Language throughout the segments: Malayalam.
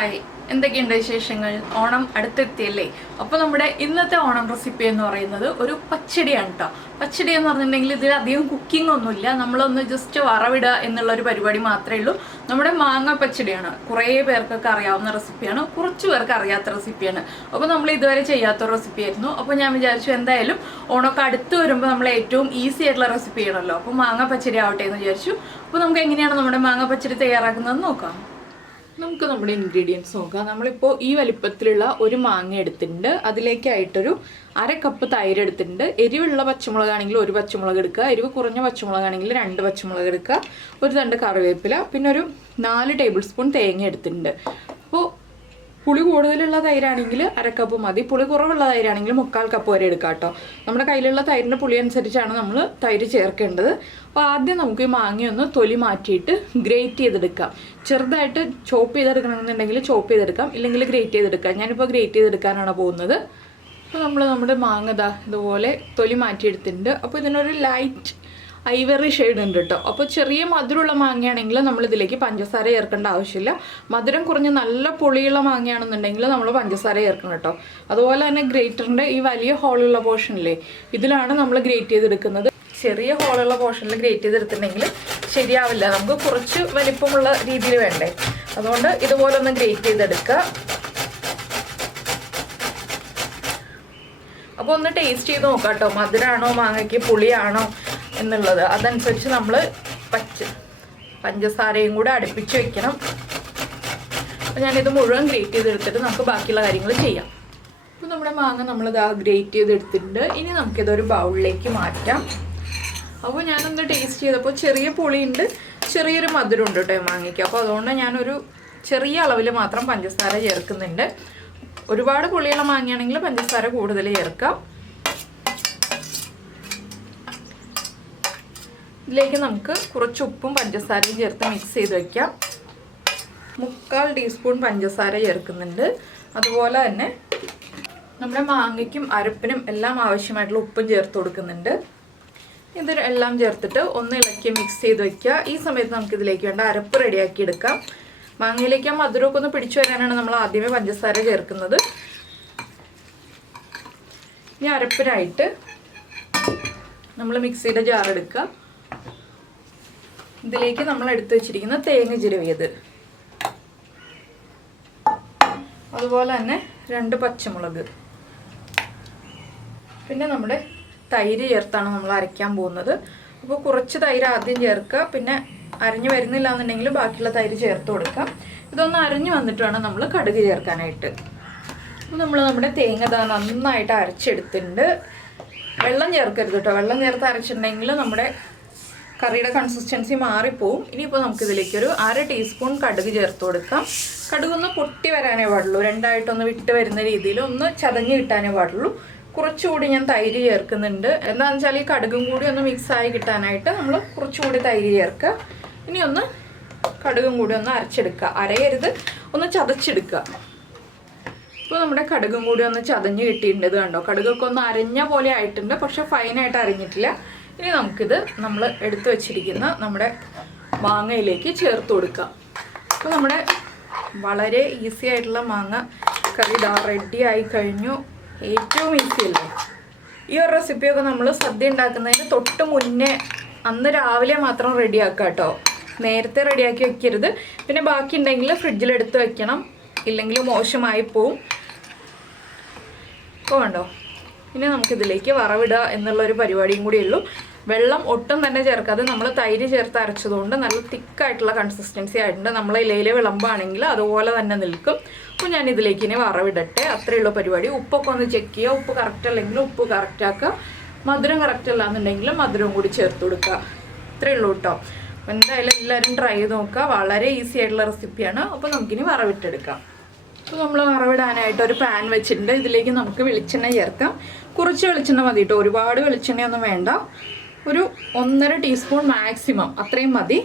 ഹായ്, എന്തൊക്കെയുണ്ട് വിശേഷങ്ങൾ? ഓണം അടുത്തെത്തിയല്ലേ. അപ്പോൾ നമ്മുടെ ഇന്നത്തെ ഓണം റെസിപ്പി എന്ന് പറയുന്നത് ഒരു പച്ചടിയാണ് കേട്ടോ. പച്ചടി എന്ന് പറഞ്ഞിട്ടുണ്ടെങ്കിൽ ഇതിൽ അധികം കുക്കിംഗ് ഒന്നുമില്ല, നമ്മളൊന്ന് ജസ്റ്റ് വറവിടുക എന്നുള്ളൊരു പരിപാടി മാത്രമേ ഉള്ളൂ. നമ്മുടെ മാങ്ങ പച്ചടിയാണ്. കുറേ പേർക്കൊക്കെ അറിയാവുന്ന റെസിപ്പിയാണ്, കുറച്ച് പേർക്ക് അറിയാത്ത റെസിപ്പിയാണ്. അപ്പോൾ നമ്മൾ ഇതുവരെ ചെയ്യാത്ത റെസിപ്പി ആയിരുന്നു. അപ്പോൾ ഞാൻ വിചാരിച്ചു എന്തായാലും ഓണമൊക്കെ അടുത്ത് വരുമ്പോൾ നമ്മൾ ഏറ്റവും ഈസി ആയിട്ടുള്ള റെസിപ്പി ചെയ്യണമല്ലോ, അപ്പോൾ മാങ്ങ പച്ചടി ആവട്ടെ എന്ന് വിചാരിച്ചു. അപ്പോൾ നമുക്ക് എങ്ങനെയാണ് നമ്മുടെ മാങ്ങ പച്ചടി തയ്യാറാക്കുന്നതെന്ന് നോക്കാം. നമുക്ക് നമ്മുടെ ഇൻഗ്രീഡിയൻസ് നോക്കാം. നമ്മളിപ്പോൾ ഈ വലിപ്പത്തിലുള്ള ഒരു മാങ്ങ എടുത്തിട്ടുണ്ട്. അതിലേക്കായിട്ടൊരു 1/2 കപ്പ് തൈര് എടുത്തിട്ടുണ്ട്. എരിവുള്ള പച്ചമുളകാണെങ്കിൽ 1 പച്ചമുളക് എടുക്കുക, എരിവ് കുറഞ്ഞ പച്ചമുളകാണെങ്കിൽ 2 പച്ചമുളക് എടുക്കുക, ഒരു തണ്ട് കറിവേപ്പില, പിന്നെ ഒരു 4 ടേബിൾ സ്പൂൺ തേങ്ങ എടുത്തിട്ടുണ്ട്. അപ്പോൾ പുളി കൂടുതലുള്ള തൈരാണെങ്കിൽ 1/2 കപ്പ് മതി, പുളി കുറവുള്ള തൈരാണെങ്കിൽ 1/4 കപ്പ് വരെ എടുക്കാം കേട്ടോ. നമ്മുടെ കയ്യിലുള്ള തൈരിൻ്റെ പുളി അനുസരിച്ചാണ് നമ്മൾ തൈര് ചേർക്കേണ്ടത്. അപ്പോൾ ആദ്യം നമുക്ക് ഈ മാങ്ങയൊന്ന് തൊലി മാറ്റിയിട്ട് ഗ്രേറ്റ് ചെയ്തെടുക്കാം. ചെറുതായിട്ട് ചോപ്പ് ചെയ്തെടുക്കണമെന്നുണ്ടെങ്കിൽ ചോപ്പ് ചെയ്തെടുക്കാം, ഇല്ലെങ്കിൽ ഗ്രേറ്റ് ചെയ്തെടുക്കാം. ഞാനിപ്പോൾ ഗ്രേറ്റ് ചെയ്തെടുക്കാനാണ് പോകുന്നത്. അപ്പോൾ നമ്മുടെ മാങ്ങ ഇതുപോലെ തൊലി മാറ്റിയെടുത്തിട്ടുണ്ട്. അപ്പോൾ ഇതിനൊരു ലൈറ്റ് ഐവറി ഷെയ്ഡ് ഉണ്ട് കേട്ടോ. അപ്പോൾ ചെറിയ മധുരമുള്ള മാങ്ങയാണെങ്കിൽ നമ്മളിതിലേക്ക് പഞ്ചസാര ചേർക്കേണ്ട ആവശ്യമില്ല. മധുരം കുറഞ്ഞ് നല്ല പുളിയുള്ള മാങ്ങയാണെന്നുണ്ടെങ്കിൽ നമ്മൾ പഞ്ചസാര ചേർക്കണം കേട്ടോ. അതുപോലെ തന്നെ ഗ്രേറ്ററിൻ്റെ ഈ വലിയ ഹോളുള്ള പോർഷനില്ലേ, ഇതിലാണ് നമ്മൾ ഗ്രേറ്റ് ചെയ്തെടുക്കുന്നത്. ചെറിയ ഹോളുള്ള പോർഷനിൽ ഗ്രേറ്റ് ചെയ്തെടുത്തിട്ടുണ്ടെങ്കിൽ ശരിയാവില്ല, നമുക്ക് കുറച്ച് വലിപ്പമുള്ള രീതിയിൽ വേണ്ടേ. അതുകൊണ്ട് ഇതുപോലെ ഒന്ന് ഗ്രേറ്റ് ചെയ്തെടുക്കുക. അപ്പോൾ ഒന്ന് ടേസ്റ്റ് ചെയ്ത് നോക്കാം കേട്ടോ, മധുരമാണോ മാങ്ങയ്ക്ക് പുളിയാണോ എന്നുള്ളത്. അതനുസരിച്ച് നമ്മൾ പഞ്ചസാരയും കൂടെ അടുപ്പിച്ച് വെക്കണം. അപ്പോൾ ഞാനിത് മുഴുവൻ ഗ്രേറ്റ് ചെയ്തെടുത്തിട്ട് നമുക്ക് ബാക്കിയുള്ള കാര്യങ്ങൾ ചെയ്യാം. അപ്പോൾ നമ്മുടെ മാങ്ങ നമ്മളിത് ഗ്രേറ്റ് ചെയ്തെടുത്തിട്ടുണ്ട്. ഇനി നമുക്കിതൊരു ബൗളിലേക്ക് മാറ്റാം. അപ്പോൾ ഞാനൊന്ന് ടേസ്റ്റ് ചെയ്തപ്പോൾ ചെറിയ പുളിയുണ്ട്, ചെറിയൊരു മധുരമുണ്ട് കേട്ടോ മാങ്ങയ്ക്ക്. അപ്പോൾ അതുകൊണ്ട് ഞാനൊരു ചെറിയ അളവിൽ മാത്രം പഞ്ചസാര ചേർക്കുന്നുണ്ട്. ഒരുപാട് പുളിയുള്ള മാങ്ങയാണെങ്കിൽ പഞ്ചസാര കൂടുതൽ ചേർക്കാം. ഇതിലേക്ക് നമുക്ക് കുറച്ച് ഉപ്പും പഞ്ചസാരയും ചേർത്ത് മിക്സ് ചെയ്ത് വയ്ക്കാം. 1/4 ടീസ്പൂൺ പഞ്ചസാര ചേർക്കുന്നുണ്ട്. അതുപോലെ തന്നെ നമ്മുടെ മാങ്ങയ്ക്കും അരപ്പിനും എല്ലാം ആവശ്യമായിട്ടുള്ള ഉപ്പും ചേർത്ത് കൊടുക്കുന്നുണ്ട്. ഇത് എല്ലാം ചേർത്തിട്ട് ഒന്ന് ഇളക്കി മിക്സ് ചെയ്ത് വയ്ക്കുക. ഈ സമയത്ത് നമുക്കിതിലേക്ക് വേണ്ട അരപ്പ് റെഡിയാക്കി എടുക്കാം. മാങ്ങയിലേക്ക് ആ മധുരമൊക്കെ ഒന്ന് പിടിച്ചു വരാനാണ് നമ്മൾ ആദ്യമേ പഞ്ചസാര ചേർക്കുന്നത്. ഇനി അരപ്പിനായിട്ട് നമ്മൾ മിക്സിയുടെ ജാർ എടുക്കുക. ഇതിലേക്ക് നമ്മൾ എടുത്തു വെച്ചിരിക്കുന്ന തേങ്ങ ചിരവിയത്, അതുപോലെ തന്നെ 2 പച്ചമുളക്, പിന്നെ നമ്മുടെ തൈര് ചേർത്താണ് നമ്മൾ അരയ്ക്കാൻ പോകുന്നത്. അപ്പോൾ കുറച്ച് തൈര് ആദ്യം ചേർക്കുക, പിന്നെ അരഞ്ഞു വരുന്നില്ല എന്നുണ്ടെങ്കിൽ ബാക്കിയുള്ള തൈര് ചേർത്ത് കൊടുക്കാം. ഇതൊന്ന് അരഞ്ഞു വന്നിട്ട് വേണം നമ്മൾ കടുക് ചേർക്കാനായിട്ട്. അപ്പോൾ നമ്മുടെ തേങ്ങ നന്നായിട്ട് അരച്ചെടുത്തിട്ടുണ്ട്. വെള്ളം ചേർക്കരുത് കേട്ടോ. വെള്ളം ചേർത്ത് അരച്ചിട്ടുണ്ടെങ്കിൽ നമ്മുടെ കറിയുടെ കൺസിസ്റ്റൻസി മാറിപ്പോവും. ഇനിയിപ്പോൾ നമുക്കിതിലേക്കൊരു 1/2 ടീസ്പൂൺ കടുക് ചേർത്ത് കൊടുക്കാം. കടുകൊന്ന് പൊട്ടി വരാനേ പാടുള്ളൂ, രണ്ടായിട്ടൊന്ന് വിട്ട് വരുന്ന രീതിയിൽ ഒന്ന് ചതഞ്ഞ് കിട്ടാനേ പാടുള്ളൂ. കുറച്ചുകൂടി ഞാൻ തൈര് ചേർക്കുന്നുണ്ട്. എന്താണെന്ന് വെച്ചാൽ ഈ കടുകും കൂടി ഒന്ന് മിക്സായി കിട്ടാനായിട്ട് നമ്മൾ കുറച്ചുകൂടി തൈര് ചേർക്കുക. ഇനി ഒന്ന് കടുകും കൂടി ഒന്ന് അരച്ചെടുക്കുക, അരയരുത്, ഒന്ന് ചതച്ചെടുക്കുക. ഇപ്പോൾ നമ്മുടെ കടുകും കൂടി ഒന്ന് ചതഞ്ഞ് കിട്ടിയിട്ടുണ്ട്. ഇത് കണ്ടോ, കടുകൊക്കെ ഒന്ന് അരഞ്ഞ പോലെ ആയിട്ടുണ്ട്, പക്ഷെ ഫൈനായിട്ട് അരിഞ്ഞിട്ടില്ല. ഇനി നമുക്കിത് നമ്മൾ എടുത്തു വച്ചിരിക്കുന്ന നമ്മുടെ മാങ്ങയിലേക്ക് ചേർത്ത് കൊടുക്കാം. അപ്പോൾ നമ്മുടെ വളരെ ഈസി ആയിട്ടുള്ള മാങ്ങ കറി റെഡി ആയി കഴിഞ്ഞു. ഏറ്റവും ഈസി അല്ലേ ഈ ഒരു റെസിപ്പിയൊക്കെ? നമ്മൾ സദ്യ ഉണ്ടാക്കുന്നതിന് തൊട്ട് മുന്നേ അന്ന് രാവിലെ മാത്രം റെഡിയാക്കുക കേട്ടോ, നേരത്തെ റെഡിയാക്കി വെക്കരുത്. പിന്നെ ബാക്കി ഉണ്ടെങ്കിൽ ഫ്രിഡ്ജിലെടുത്ത് വെക്കണം, ഇല്ലെങ്കിൽ മോശമായി പോവും. അപ്പോൾ കണ്ടോ, ഇനി നമുക്കിതിലേക്ക് വറവിടുക എന്നുള്ളൊരു പരിപാടിയും കൂടി ഉള്ളൂ. വെള്ളം ഒട്ടും തന്നെ ചേർക്കാതെ നമ്മൾ തൈര് ചേർത്ത് അരച്ചതുകൊണ്ട് നല്ല തിക്കായിട്ടുള്ള കൺസിസ്റ്റൻസി ആയിട്ടുണ്ട്. നമ്മൾ ഇലയിലെ വിളമ്പാണെങ്കിൽ അതുപോലെ തന്നെ നിൽക്കും. അപ്പോൾ ഞാൻ ഇതിലേക്ക് ഇനി വറവിടട്ടെ, അത്രയേ ഉള്ളൂ പരിപാടി. ഉപ്പൊക്കെ ഒന്ന് ചെക്ക് ചെയ്യുക, ഉപ്പ് കറക്റ്റ് അല്ലെങ്കിൽ ഉപ്പ് കറക്റ്റ് ആക്കുക, മധുരം കറക്റ്റ് അല്ല എന്നുണ്ടെങ്കിൽ മധുരവും കൂടി ചേർത്ത് കൊടുക്കുക. അത്രയേ ഉള്ളൂ കേട്ടോ. അപ്പോൾ എന്തായാലും എല്ലാവരും ട്രൈ ചെയ്ത് നോക്കുക, വളരെ ഈസി ആയിട്ടുള്ള റെസിപ്പിയാണ്. അപ്പോൾ നമുക്കിനി വറവിട്ടെടുക്കാം. അപ്പോൾ നമ്മൾ വറവിടാനായിട്ട് ഒരു പാൻ വെച്ചിട്ടുണ്ട്. ഇതിലേക്ക് നമുക്ക് വെളിച്ചെണ്ണ ചേർക്കാം. കുറച്ച് വെളിച്ചെണ്ണ മതി കേട്ടോ, ഒരുപാട് വെളിച്ചെണ്ണയൊന്നും വേണ്ട. ഒരു 1/2 ടീസ്പൂൺ മാക്സിമം, അത്രയും മതി.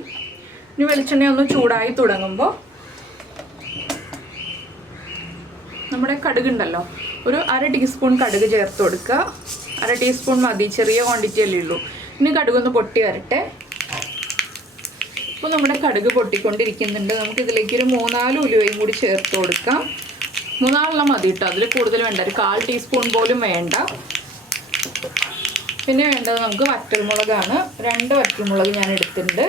ഇനി വെളിച്ചെണ്ണ ഒന്ന് ചൂടായി തുടങ്ങുമ്പോൾ നമ്മുടെ കടുകുണ്ടല്ലോ, ഒരു 1/2 ടീസ്പൂൺ കടുക് ചേർത്ത് കൊടുക്കുക. 1/2 ടീസ്പൂൺ മതി, ചെറിയ ക്വാണ്ടിറ്റി അല്ലേ ഉള്ളൂ. ഇനി കടുകൊന്ന് പൊട്ടി വരട്ടെ. അപ്പോൾ നമ്മുടെ കടുക് പൊട്ടിക്കൊണ്ടിരിക്കുന്നുണ്ട്. നമുക്കിതിലേക്ക് ഒരു 3-4 ഉലുവയും കൂടി ചേർത്ത് കൊടുക്കാം. 3-4 മതി കേട്ടോ, അതിൽ കൂടുതൽ വേണ്ട, ഒരു 1/4 ടീസ്പൂൺ പോലും വേണ്ട. പിന്നെ വേണ്ടത് നമുക്ക് വറ്റൽമുളകാണ്. 2 വറ്റൽമുളക് ഞാൻ എടുത്തിട്ടുണ്ട്.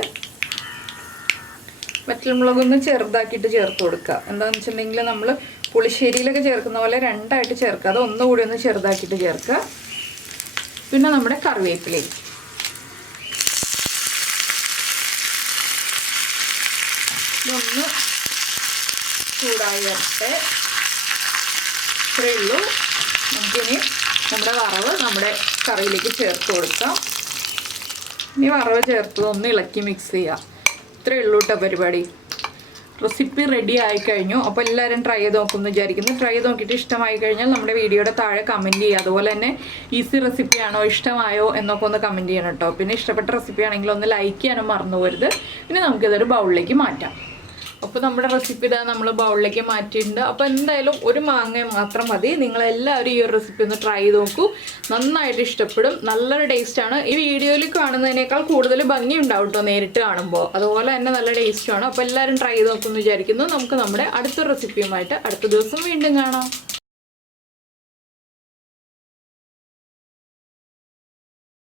വറ്റൽമുളകൊന്ന് ചെറുതാക്കിയിട്ട് ചേർത്ത് കൊടുക്കുക. എന്താണെന്ന് വെച്ചിട്ടുണ്ടെങ്കിൽ നമ്മൾ പുളിശ്ശേരിയിലൊക്കെ ചേർക്കുന്ന പോലെ 2 ആയിട്ട് ചേർക്കുക, അത് ഒന്നുകൂടി ഒന്ന് ചെറുതാക്കിയിട്ട് ചേർക്കുക. പിന്നെ നമ്മുടെ കറിവേപ്പിലയും ഇതൊന്ന് ചൂടായി വരട്ടെ. ഇത്രയേ ഉള്ളൂ. നമുക്കിനി നമ്മുടെ വറവ് നമ്മുടെ കറിയിലേക്ക് ചേർത്ത് കൊടുക്കാം. ഇനി വറവ് ചേർത്ത് ഒന്ന് ഇളക്കി മിക്സ് ചെയ്യാം. ഇത്രയേ ഉള്ളൂ കേട്ടോ പരിപാടി. റെസിപ്പി റെഡി ആയിക്കഴിഞ്ഞു. അപ്പോൾ എല്ലാവരും ട്രൈ ചെയ്ത് നോക്കുമെന്ന് വിചാരിക്കുന്നു. ട്രൈ ചെയ്ത് നോക്കിയിട്ട് ഇഷ്ടമായി കഴിഞ്ഞാൽ നമ്മുടെ വീഡിയോയുടെ താഴെ കമൻറ്റ് ചെയ്യുക. അതുപോലെ തന്നെ ഈസി റെസിപ്പിയാണോ, ഇഷ്ടമായോ എന്നൊക്കെ ഒന്ന് കമൻറ്റ് ചെയ്യണം കേട്ടോ. പിന്നെ ഇഷ്ടപ്പെട്ട റെസിപ്പി ആണെങ്കിൽ ഒന്ന് ലൈക്ക് ചെയ്യാനും മറന്നു പോരുത്. ഇനി നമുക്കിതൊരു ബൗളിലേക്ക് മാറ്റാം. അപ്പോൾ നമ്മുടെ റെസിപ്പി ഇതാ നമ്മൾ ബൗളിലേക്ക് മാറ്റിയിട്ടുണ്ട്. അപ്പോൾ എന്തായാലും ഒരു മാങ്ങ മാത്രം മതി. നിങ്ങളെല്ലാവരും ഈ ഒരു റെസിപ്പി ഒന്ന് ട്രൈ ചെയ്ത് നോക്കൂ. നന്നായിട്ട് ഇഷ്ടപ്പെടും. നല്ലൊരു ടേസ്റ്റാണ്. ഈ വീഡിയോയിൽ കാണുന്നതിനേക്കാൾ കൂടുതൽ ഭംഗി ഉണ്ടാവും കേട്ടോ നേരിട്ട് കാണുമ്പോൾ. അതുപോലെ തന്നെ നല്ല ടേസ്റ്റുമാണ്. അപ്പോൾ എല്ലാവരും ട്രൈ ചെയ്ത് നോക്കുമെന്ന് വിചാരിക്കുന്നു. നമുക്ക് നമ്മുടെ അടുത്ത റെസിപ്പിയുമായിട്ട് അടുത്ത ദിവസം വീണ്ടും കാണാം.